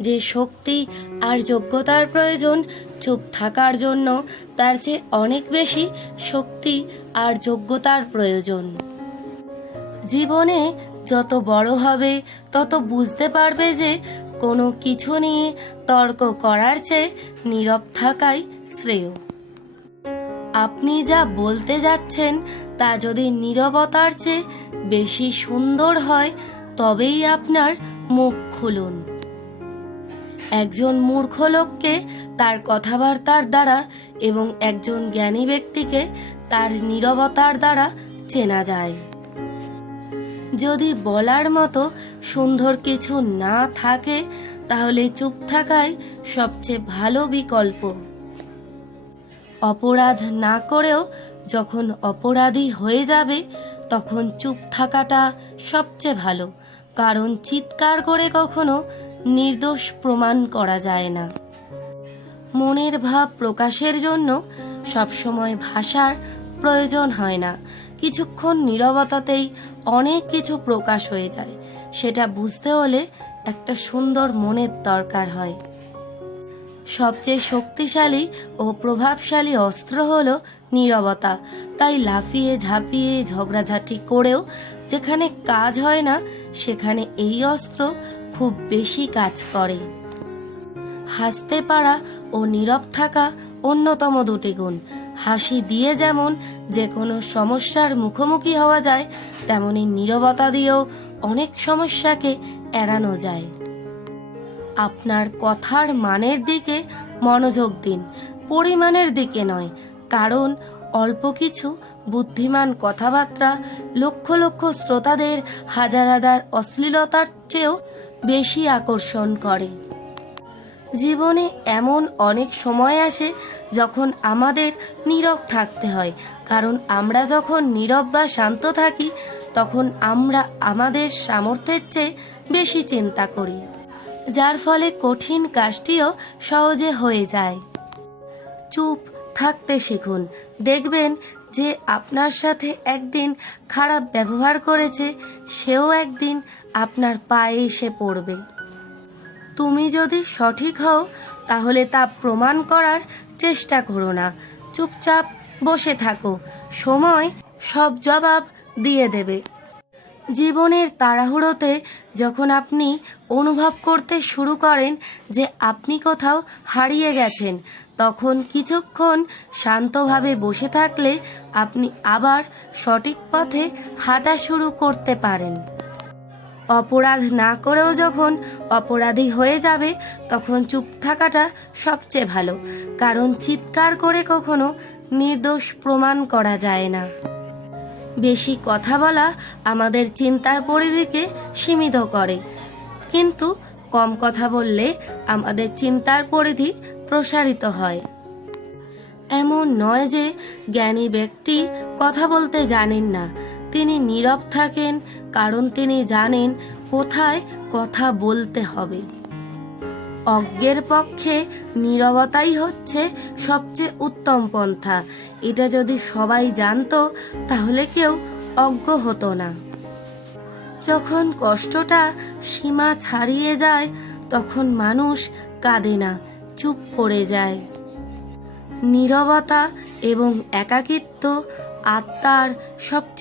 যে শক্তি আর যোগ্যতার প্রয়োজন চুপ থাকার জন্য, তার চেয়ে অনেক বেশি শক্তি আর যোগ্যতার প্রয়োজন। জীবনে যত বড় হবে, তত বুঝতে পারবে যে কোনো কিছু নিয়ে তর্ক করার চেয়ে নীরব থাকাই শ্রেয়। আপনি যা বলতে যাচ্ছেন, তা যদি নীরবতার চেয়ে বেশি সুন্দর হয়, তবেই আপনার মুখ খুলুন। একজন মূর্খ লোককে তার কথাবার্তার দ্বারা এবং একজন জ্ঞানী ব্যক্তিকে তার নীরবতার দ্বারা চেনা যায়। যদি বলার মতো সুন্দর কিছু না থাকে, তাহলে চুপ থাকাই সবচেয়ে ভালো বিকল্প। অপরাধ না করেও যখন অপরাধী হয়ে যাবে, তখন চুপ থাকাটা সবচেয়ে ভালো, কারণ চিৎকার করে কখনো নির্দোষ প্রমাণ করা যায় না। মনের ভাব প্রকাশের জন্য সবসময় ভাষার প্রয়োজন হয় না। কিছুক্ষণ নীরবতাতেই অনেক কিছু প্রকাশ হয়ে যায়। সেটা বুঝতে হলে একটা সুন্দর মনের দরকার হয়। সবচেয়ে শক্তিশালী ও প্রভাবশালী অস্ত্র হলো নীরবতা। তাই লাফিয়ে ঝাঁপিয়ে ঝগড়াঝাঁটি করেও যেখানে কাজ হয় না, সেখানে এই অস্ত্র খুব বেশি কাজ করে। হাসতে পারা ও নীরব থাকা অন্যতম দুটি গুণ। হাসি দিয়ে যেমন যে কোনো সমস্যার মুখোমুখি হওয়া যায়, তেমনি নীরবতা দিয়েও অনেক সমস্যাকে এড়ানো যায়। আপনার কথার মানের দিকে মনোযোগ দিন, পরিমাণের দিকে নয়, কারণ অল্প কিছু বুদ্ধিমান কথাবার্তা লক্ষ লক্ষ শ্রোতাদের হাজার হাজার অশ্লীলতার চেয়েও বেশি আকর্ষণ করে। জীবনে এমন অনেক সময় আসে যখন আমাদের নীরব থাকতে হয়, কারণ আমরা যখন নীরব বা শান্ত থাকি, তখন আমরা আমাদের সামর্থ্যের চেয়ে বেশি চিন্তা করি, যার ফলে কঠিন কাজটিও সহজে হয়ে যায়। চুপ থাকতে শিখুন। দেখবেন যে আপনার সাথে একদিন খারাপ ব্যবহার করেছে, সেও একদিন আপনার পায়ে এসে পড়বে। তুমি যদি সঠিক হও, তাহলে তা প্রমাণ করার চেষ্টা করো না। চুপচাপ বসে থাকো। সময় সব জবাব দিয়ে দেবে। জীবনের তাড়াহুড়োতে যখন আপনি অনুভব করতে শুরু করেন যে আপনি কোথাও হারিয়ে গেছেন, তখন কিছুক্ষণ শান্তভাবে বসে থাকলে আপনি আবার সঠিক পথে হাঁটা শুরু করতে পারেন। অপরাধ না করেও যখন অপরাধী হয়ে যাবে, তখন চুপ থাকাটা সবচেয়ে ভালো, কারণ চিৎকার করে কখনো নির্দোষ প্রমাণ করা যায় না। বেশি কথা বলা আমাদের চিন্তার পরিধিকে সীমিত করে। কিন্তু কম কথা বললে আমাদের চিন্তার পরিধি প্রসারিত হয়। এমন নয় যে জ্ঞানী ব্যক্তি কথা বলতে জানেন না। তিনি নীরব থাকেন, কারণ তিনি জানেন কোথায় কথা বলতে হবে। অজ্ঞের পক্ষে নীরবতাই হচ্ছে সবচেয়ে উত্তম পন্থা। এটা যদি সবাই জানতো, তাহলে কেউ অজ্ঞ হতো না। যখন কষ্টটা সীমা ছাড়িয়ে যায়, তখন মানুষ কাঁদে না, চুপ করে যায়। নীরবতা এবং একাকিত্ব আত্মার সবচেয়ে